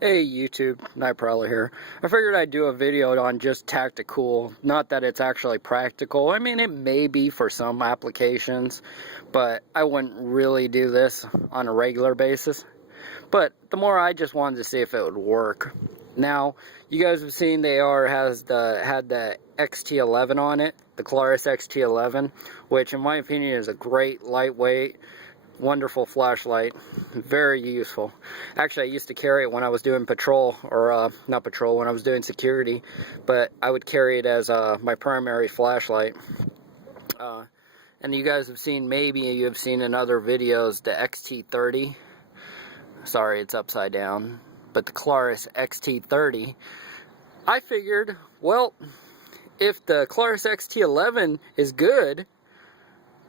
Hey YouTube, Night Prowler here. I figured I'd do a video on just tactical, not that it's actually practical. I mean, it may be for some applications, but I wouldn't really do this on a regular basis. But the more, I just wanted to see if it would work. Now, you guys have seen the AR had the XT11 on it, the KLARUS XT11, which in my opinion is a great, lightweight, wonderful flashlight, very useful. Actually, I used to carry it when I was doing patrol, or not patrol, when I was doing security, but I would carry it as my primary flashlight. And you guys have seen, maybe you have seen in other videos, the XT30. Sorry, it's upside down, but the KLARUS XT30. I figured, well, if the KLARUS XT11 is good,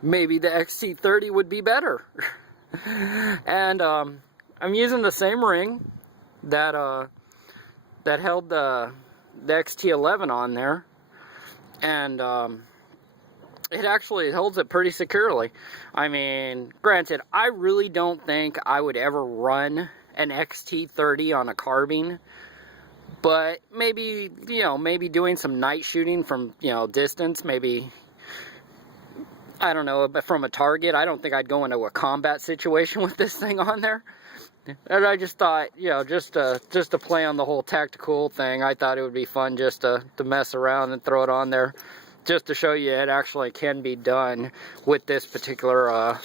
maybe the XT30 would be better. And I'm using the same ring that that held the XT11 on there, and it actually holds it pretty securely. I mean, granted, I really don't think I would ever run an XT30 on a carbine, but maybe, you know, maybe doing some night shooting from, you know, distance, maybe, I don't know, but from a target. I don't think I'd go into a combat situation with this thing on there. And I just thought, you know, just to play on the whole tactical thing, I thought it would be fun just to mess around and throw it on there, just to show you it actually can be done with this particular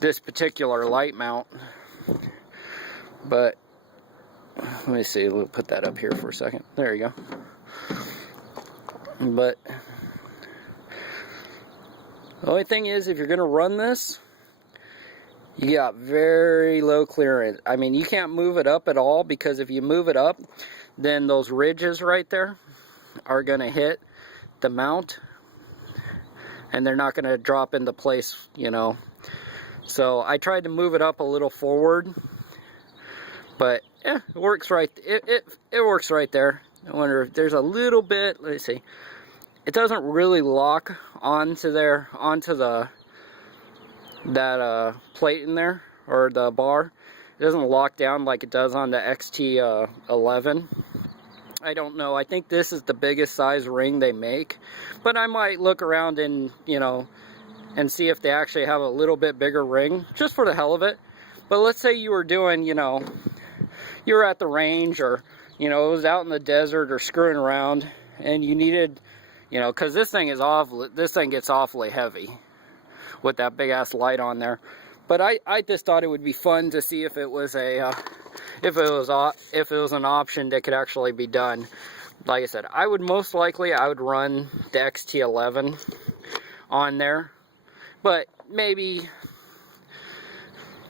light mount. But let me see, we'll put that up here for a second. There you go. But the only thing is, if you're going to run this, you got very low clearance. I mean, you can't move it up at all, because if you move it up, then those ridges right there are going to hit the mount, and they're not going to drop into place, you know. So I tried to move it up a little forward, but yeah, it works right. It works right there. I wonder if there's a little bit. Let's see. It doesn't really lock onto there, onto that plate in there, or the bar. It doesn't lock down like it does on the XT11. I don't know. I think this is the biggest size ring they make, but I might look around and, you know, and see if they actually have a little bit bigger ring, just for the hell of it. But let's say you were doing, you know, you were at the range, or, you know, it was out in the desert or screwing around, and you needed, you know, because this thing gets awfully heavy with that big ass light on there. But I just thought it would be fun to see if it was if it was an option that could actually be done. Like I said, I would most likely run the XT11 on there, but maybe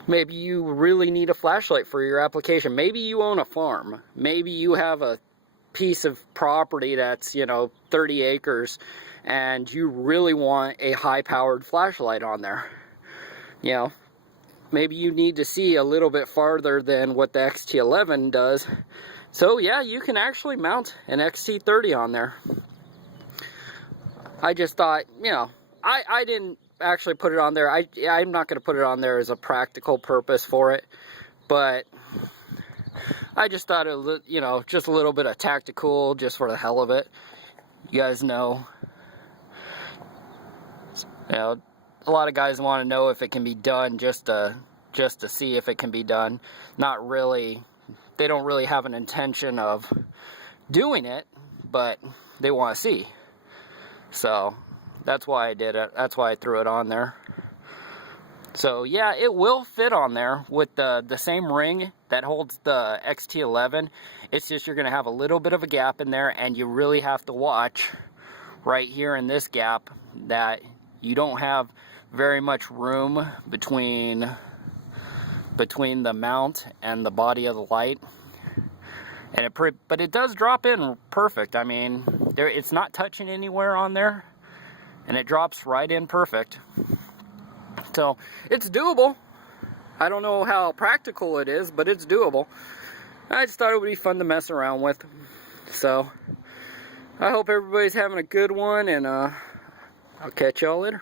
you really need a flashlight for your application. Maybe you own a farm. Maybe you have a piece of property that's, you know, 30 acres, and you really want a high-powered flashlight on there. You know, maybe you need to see a little bit farther than what the XT11 does. So yeah, you can actually mount an XT30 on there. I just thought, you know, I didn't actually put it on there. I'm not going to put it on there as a practical purpose for it, but I just thought, you know, just a little bit of tactical, just for the hell of it. You guys know, you know, a lot of guys want to know if it can be done, just to see if it can be done. Not really, they don't really have an intention of doing it, but they want to see. So that's why I did it. That's why I threw it on there. So yeah, it will fit on there with the same ring that holds the XT11. It's just you're going to have a little bit of a gap in there, and you really have to watch right here in this gap that you don't have very much room between the mount and the body of the light. And but it does drop in perfect. I mean, it's not touching anywhere on there, and it drops right in perfect. So it's doable. I don't know how practical it is, but it's doable. I just thought it would be fun to mess around with. So I hope everybody's having a good one, and I'll catch y'all later.